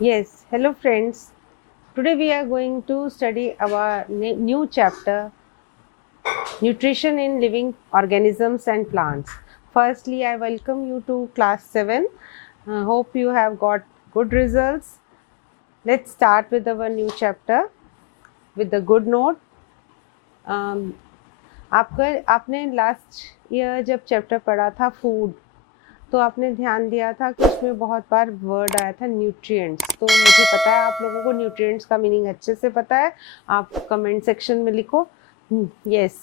Yes, hello friends. Today we are going to study our new chapter, Nutrition in Living Organisms and Plants. Firstly, I welcome you to class 7. Hope you have got good results. Let's start with our new chapter with the good note. Um, आपने last year जब chapter पढ़ा था food, तो आपने ध्यान दिया था कि उसमें बहुत बार वर्ड आया था न्यूट्रिएंट्स। तो मुझे पता है आप लोगों को न्यूट्रिएंट्स का मीनिंग अच्छे से पता है। आप कमेंट सेक्शन में लिखो yes.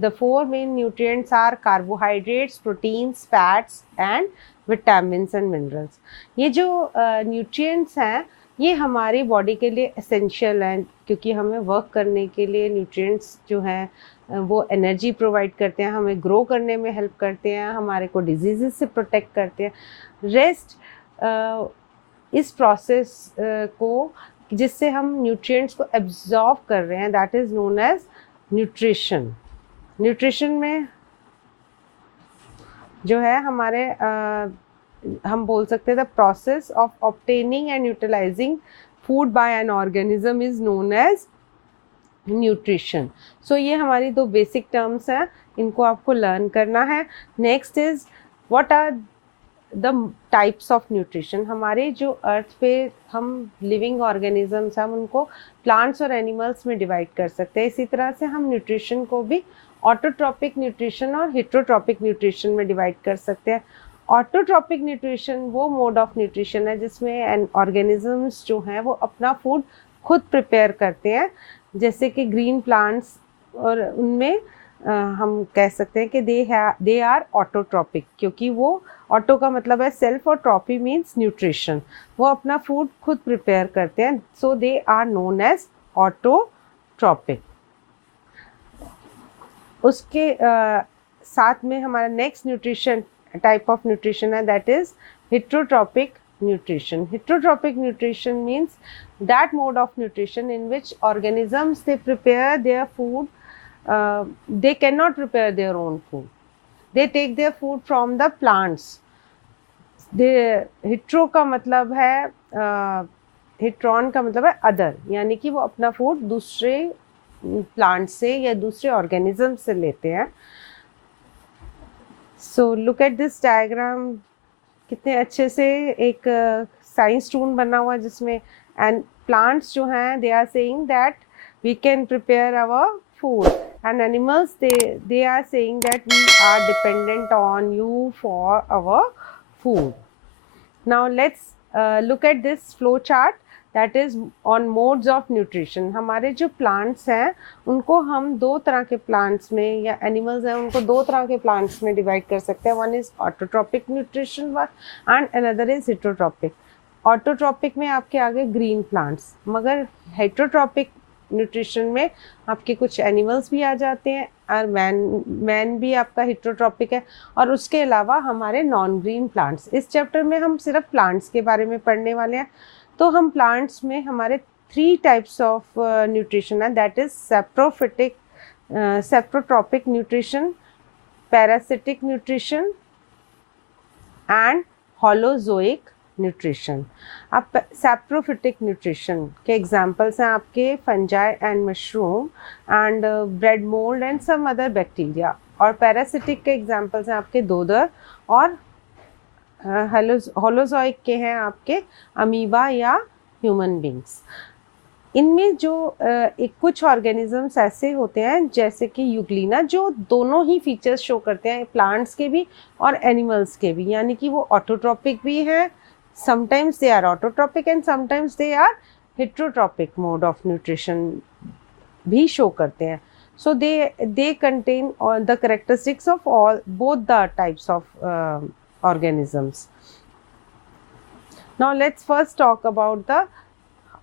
The four main nutrients are carbohydrates, proteins, fats and vitamins and minerals. ये जो न्यूट्रिएंट्स हैं ये हमारी बॉडी के लिए एसेंशियल हैं, क्योंकि हमें वर्क करने के लिए न्यूट्रिएंट्स जो हैं वो एनर्जी प्रोवाइड करते हैं, हमें ग्रो करने में हेल्प करते हैं, हमारे को डिजीज़ से प्रोटेक्ट करते हैं। रेस्ट इस प्रोसेस को जिससे हम न्यूट्रिएंट्स को एब्जॉर्ब कर रहे हैं, that is known as nutrition. Nutrition में जो है हमारे हम बोल सकते हैं the process of obtaining and utilising food by an organism is known as nutrition. So ये हमारी दो बेसिक टर्म्स हैं, इनको आपको लर्न करना है। Next is what are the types of nutrition. हमारे जो अर्थ पे हम लिविंग ऑर्गेनिजम्स हैं हम उनको प्लांट्स और एनिमल्स में डिवाइड कर सकते हैं। इसी तरह से हम न्यूट्रिशन को भी ऑटोट्रॉपिक न्यूट्रिशन और हेट्रोट्रॉपिक न्यूट्रिशन में डिवाइड कर सकते हैं। ऑटोट्रॉपिक न्यूट्रिशन वो मोड ऑफ न्यूट्रिशन है जिसमें ऑर्गेनिजम्स जो हैं वो अपना फूड खुद प्रिपेयर करते हैं, जैसे कि ग्रीन प्लांट्स, और उनमें हम कह सकते हैं कि दे आर ऑटोट्रॉपिक, क्योंकि वो ऑटो का मतलब है सेल्फ और ट्रॉपी मीन्स न्यूट्रिशन। वो अपना फूड खुद प्रिपेयर करते हैं, so they are known as autotrophic. उसके साथ में हमारा next nutrition type of nutrition है, that is heterotrophic nutrition. Heterotropic nutrition means that mode of nutrition in which organisms they prepare their food. They cannot prepare their own food. They take their food from the plants. hetero का मतलब है हेट्रॉन का मतलब है other, यानी कि वो अपना फूड दूसरे प्लांट से या दूसरे ऑर्गेनिज्म से लेते हैं। So look at this diagram, कितने अच्छे से एक साइंस टून बना हुआ जिसमें एंड प्लांट्स जो हैं they are saying that we can prepare our food, and animals they are saying that we are dependent on you for our food. Now let's look at this flow chart that is on modes of nutrition. हमारे जो plants हैं उनको हम दो तरह के plants में, या एनिमल्स हैं उनको दो तरह के प्लांट्स में डिवाइड कर सकते हैं। One is autotrophic nutrition and another is heterotrophic. Autotrophic में आपके आगे ग्रीन प्लांट्स, मगर हेट्रोट्रॉपिक न्यूट्रिशन में आपके कुछ एनिमल्स भी आ जाते हैं, और मैन भी आपका हेट्रोट्रॉपिक है, और उसके अलावा हमारे नॉन ग्रीन प्लांट्स। इस चैप्टर में हम सिर्फ प्लांट्स के बारे में पढ़ने वाले हैं। तो हम प्लांट्स में हमारे 3 टाइप्स ऑफ न्यूट्रिशन है, that is saprophytic saprotrophic nutrition, parasitic nutrition and holozoic nutrition. अब सेप्रोफिटिक न्यूट्रिशन के एग्जांपल्स हैं आपके fungi and mushroom and bread mould and some other bacteria, और पैरासिटिक के एग्जांपल्स हैं आपके दोदर और होलोजोइक के हैं आपके अमीबा या ह्यूमन बींग्स। इनमें जो एक कुछ ऑर्गेनिजम्स ऐसे होते हैं जैसे कि यूग्लिना, जो दोनों ही फीचर्स शो करते हैं, प्लांट्स के भी और एनिमल्स के भी, यानी कि वो ऑटोट्रॉपिक भी हैं, sometimes they are autotrophic and sometimes they are heterotrophic mode of nutrition भी शो करते हैं। So they contain the characteristics of all both the types of organisms. Now let's first talk about the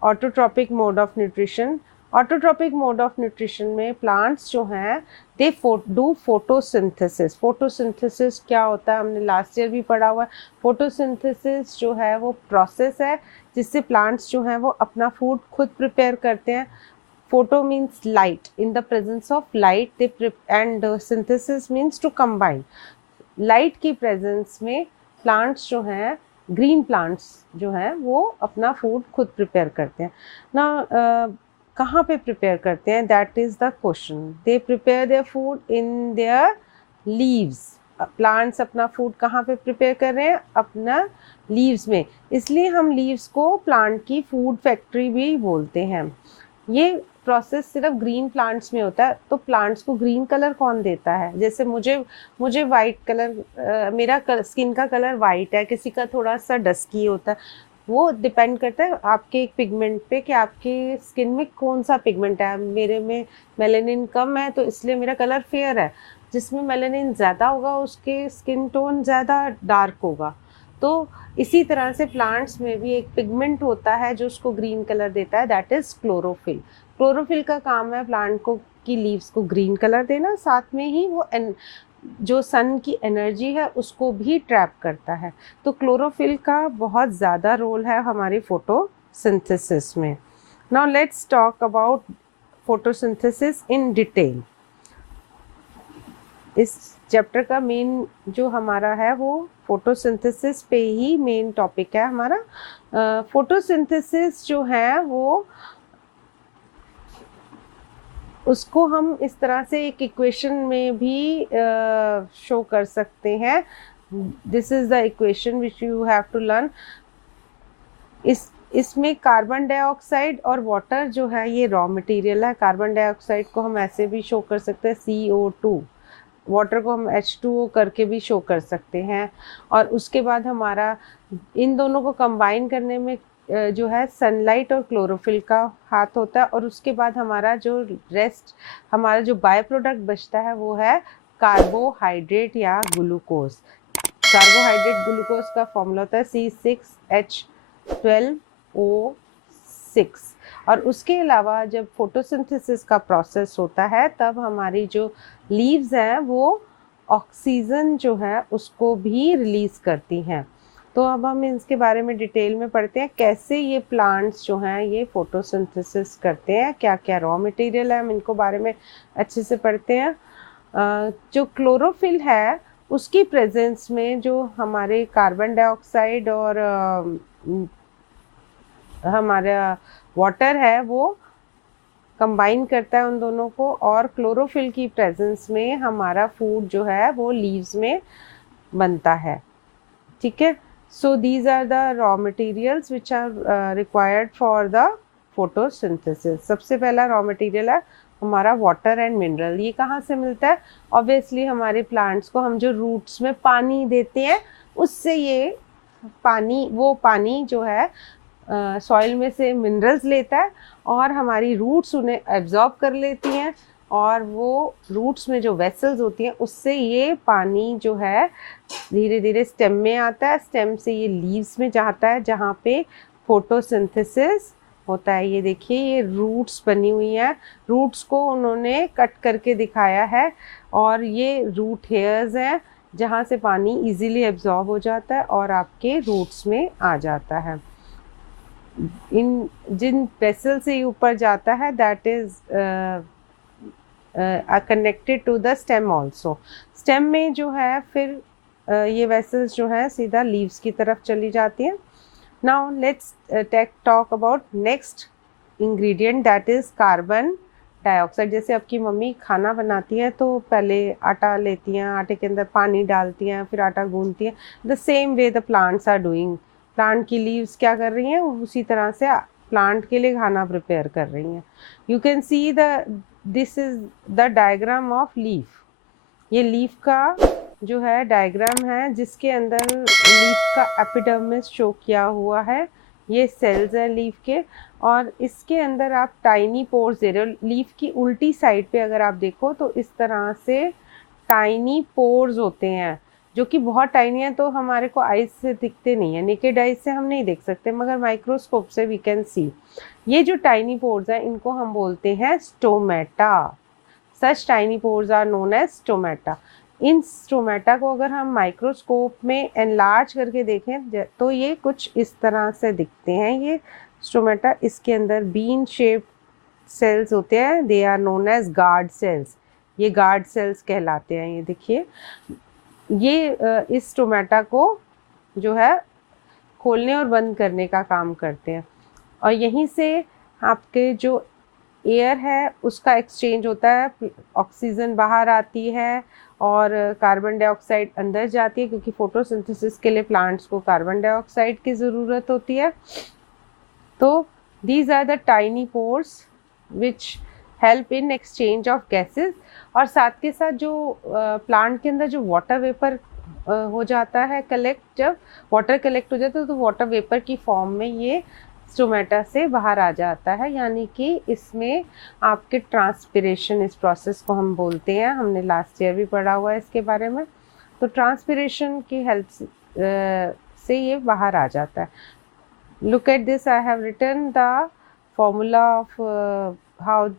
autotrophic mode of nutrition. Autotrophic mode of nutrition में plants जो हैं they do photosynthesis. Photosynthesis क्या होता है हमने last year भी पढ़ा हुआ है। Photosynthesis जो है वो प्रोसेस है जिससे प्लांट्स जो हैं वो अपना फूड खुद प्रिपेयर करते हैं। Photo means light. In the presence of light they and synthesis means to combine. Light की प्रेजेंस में प्लांट्स जो हैं ग्रीन प्लांट्स जो हैं वो अपना फूड खुद प्रिपेयर करते हैं ना। कहाँ पे प्रिपेयर करते हैं, that is the question. They prepare their food in their leaves. Plants अपना फूड कहाँ पे प्रिपेयर कर रहे हैं, अपना लीव्स में। इसलिए हम लीव्स को प्लांट की फूड फैक्ट्री भी बोलते हैं। ये प्रोसेस सिर्फ ग्रीन प्लांट्स में होता है। तो प्लांट्स को ग्रीन कलर कौन देता है? जैसे मुझे वाइट कलर, मेरा स्किन का कलर वाइट है, किसी का थोड़ा सा डस्की होता है। वो डिपेंड करता है आपके एक पिगमेंट पे कि आपके स्किन में कौन सा पिगमेंट है। मेरे में मेलेनिन कम है तो इसलिए मेरा कलर फेयर है। जिसमें मेलेनिन ज़्यादा होगा उसके स्किन टोन ज़्यादा डार्क होगा। तो इसी तरह से प्लांट्स में भी एक पिगमेंट होता है जो उसको ग्रीन कलर देता है, दैट इज़ क्लोरोफिल। क्लोरोफिल का काम है प्लांट को की लीव्स को ग्रीन कलर देना, साथ में ही वो जो सन की एनर्जी है उसको भी ट्रैप करता है। तो क्लोरोफिल का बहुत ज़्यादा रोल है हमारी फोटोसिंथेसिस में। Now let's talk about photosynthesis in detail. इस चैप्टर का मेन जो हमारा है वो फोटोसिंथेसिस पे ही मेन टॉपिक है हमारा। फोटोसिंथेसिस जो है वो उसको हम इस तरह से एक इक्वेशन में भी शो कर सकते हैं। This is the equation which you have to learn. इसमें कार्बन डाइऑक्साइड और वाटर जो है ये रॉ मटेरियल है। कार्बन डाइऑक्साइड को हम ऐसे भी शो कर सकते हैं CO2, वाटर को हम H2O करके भी शो कर सकते हैं। और उसके बाद हमारा इन दोनों को कंबाइन करने में जो है सनलाइट और क्लोरोफिल का हाथ होता है। और उसके बाद हमारा जो बाय प्रोडक्ट बचता है वो है कार्बोहाइड्रेट या ग्लूकोज। कार्बोहाइड्रेट ग्लूकोज का फॉर्मूला होता है C6H12O6। और उसके अलावा जब फोटोसिंथेसिस का प्रोसेस होता है तब हमारी जो लीव्स हैं वो ऑक्सीजन जो है उसको भी रिलीज करती हैं। तो अब हम इसके बारे में डिटेल में पढ़ते हैं कैसे ये प्लांट्स जो हैं ये फोटोसिंथेसिस करते हैं, क्या क्या रॉ मटेरियल है, हम इनको बारे में अच्छे से पढ़ते हैं। जो क्लोरोफिल है उसकी प्रेजेंस में जो हमारे कार्बन डाइऑक्साइड और हमारा वाटर है वो कंबाइन करता है उन दोनों को। और क्लोरोफिल की प्रेजेंस में हमारा फूड जो है वो लीव्स में बनता है। ठीक है। So these are the raw materials which are required for the photosynthesis. सबसे पहला रॉ मटेरियल है हमारा वाटर एंड मिनरल। ये कहाँ से मिलता है? ऑब्वियसली हमारे प्लांट्स को हम जो रूट्स में पानी देते हैं उससे ये पानी जो है सॉइल में से मिनरल्स लेता है और हमारी रूट्स उन्हें एब्जॉर्ब कर लेती हैं। और वो रूट्स में जो वेसल्स होती हैं उससे ये पानी जो है धीरे धीरे स्टेम में आता है। स्टेम से ये लीव्स में जाता है जहाँ पे फोटोसिंथेसिस होता है। ये देखिए ये रूट्स बनी हुई हैं। रूट्स को उन्होंने कट करके दिखाया है और ये रूट हेयर्स हैं जहाँ से पानी इजीली एब्जॉर्ब हो जाता है और आपके रूट्स में आ जाता है। इन जिन वेसल से ऊपर जाता है that is connected to the stem also. Stem में जो है फिर ये वेसल्स जो है सीधा लीव्स की तरफ चली जाती हैं। Now let's talk about next ingredient that is carbon dioxide. जैसे आपकी मम्मी खाना बनाती है तो पहले आटा लेती हैं, आटे के अंदर पानी डालती हैं, फिर आटा गूंथती हैं। The same way the plants are doing. Plant की लीव्स क्या कर रही हैं, उसी तरह से प्लांट के लिए खाना प्रिपेयर कर रही हैं। You can see this is the diagram of leaf. ये लीफ का जो है डायग्राम है जिसके अंदर लीफ का एपिडर्मिस शो किया हुआ है। ये सेल्स हैं लीफ के और इसके अंदर आप टाइनी पोर्स दे रहे हो। लीफ की उल्टी साइड पे अगर आप देखो तो इस तरह से टाइनी पोर्स होते हैं जो कि बहुत टाइनी है, तो हमारे को आइज से दिखते नहीं है, नेकेड आइज से हम नहीं देख सकते, मगर माइक्रोस्कोप से वी कैन सी। ये जो टाइनी पोर्स हैं इनको हम बोलते हैं stomata. Such tiny pores are known as stomata. इन स्टोमेटा को अगर हम माइक्रोस्कोप में एनलार्ज करके देखें तो ये कुछ इस तरह से दिखते हैं। ये स्टोमेटा, इसके अंदर बीन शेप सेल्स होते हैं, they are known as guard cells. ये गार्ड सेल्स कहलाते हैं। ये देखिए ये इस स्टोमेटा को जो है खोलने और बंद करने का काम करते हैं। और यहीं से आपके जो एयर है उसका एक्सचेंज होता है, ऑक्सीजन बाहर आती है और कार्बन डाइऑक्साइड अंदर जाती है, क्योंकि फोटोसिंथेसिस के लिए प्लांट्स को कार्बन डाइऑक्साइड की ज़रूरत होती है। तो these are the tiny pores which help in exchange of gases. और साथ के साथ जो प्लांट के अंदर जो वाटर वेपर हो जाता है कलेक्ट, जब वाटर कलेक्ट हो जाता है तो वाटर वेपर की फॉर्म में ये स्टोमेटा से बाहर आ जाता है, यानी कि इसमें आपके ट्रांसपिरेशन, इस प्रोसेस को हम बोलते हैं, हमने लास्ट ईयर भी पढ़ा हुआ है इसके बारे में। तो ट्रांसपिरेशन की हेल्प से ये बाहर आ जाता है। Look at this, I have written the formula of how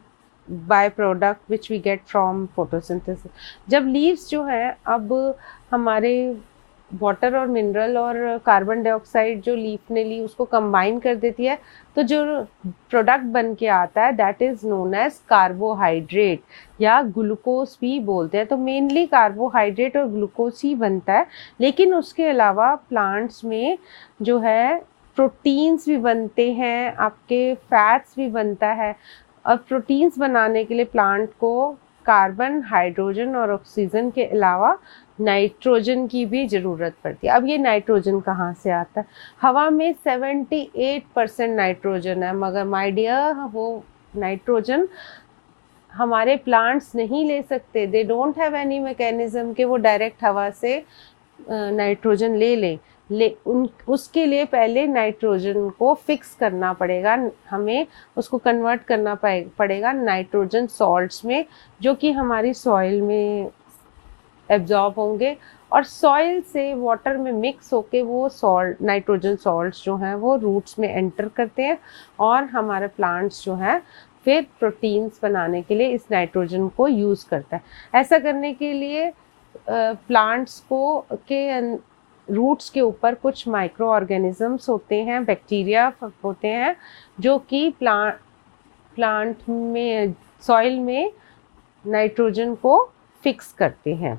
byproduct which we get from photosynthesis. जब लीव्स जो हैं, अब हमारे वाटर और मिनरल और कार्बन डाइऑक्साइड जो लीफ ने ली उसको कंबाइन कर देती है, तो जो प्रोडक्ट बन के आता है that is known as carbohydrate या ग्लूकोज भी बोलते हैं। तो मेनली कार्बोहाइड्रेट और ग्लूकोज ही बनता है, लेकिन उसके अलावा प्लांट्स में जो है प्रोटीन्स भी बनते हैं, आपके फैट्स भी बनता है। और प्रोटीन्स बनाने के लिए प्लांट को कार्बन, हाइड्रोजन और ऑक्सीजन के अलावा नाइट्रोजन की भी ज़रूरत पड़ती है। अब ये नाइट्रोजन कहाँ से आता है? हवा में 78% नाइट्रोजन है, मगर माय डियर वो नाइट्रोजन हमारे प्लांट्स नहीं ले सकते। They don't have any mechanism कि वो डायरेक्ट हवा से नाइट्रोजन उसके लिए पहले नाइट्रोजन को फिक्स करना पड़ेगा, हमें उसको कन्वर्ट करना पड़ेगा नाइट्रोजन सॉल्ट्स में, जो कि हमारी सॉइल में एब्जॉर्ब होंगे और सॉइल से वाटर में मिक्स होके वो नाइट्रोजन सॉल्ट्स जो हैं वो रूट्स में एंटर करते हैं और हमारे प्लांट्स जो हैं फिर प्रोटीन्स बनाने के लिए इस नाइट्रोजन को यूज़ करता है। ऐसा करने के लिए प्लांट्स को के रूट्स के ऊपर कुछ माइक्रो ऑर्गेनिजम्स होते हैं, बैक्टीरिया होते हैं, जो कि प्लांट में सॉइल में नाइट्रोजन को फिक्स करते हैं।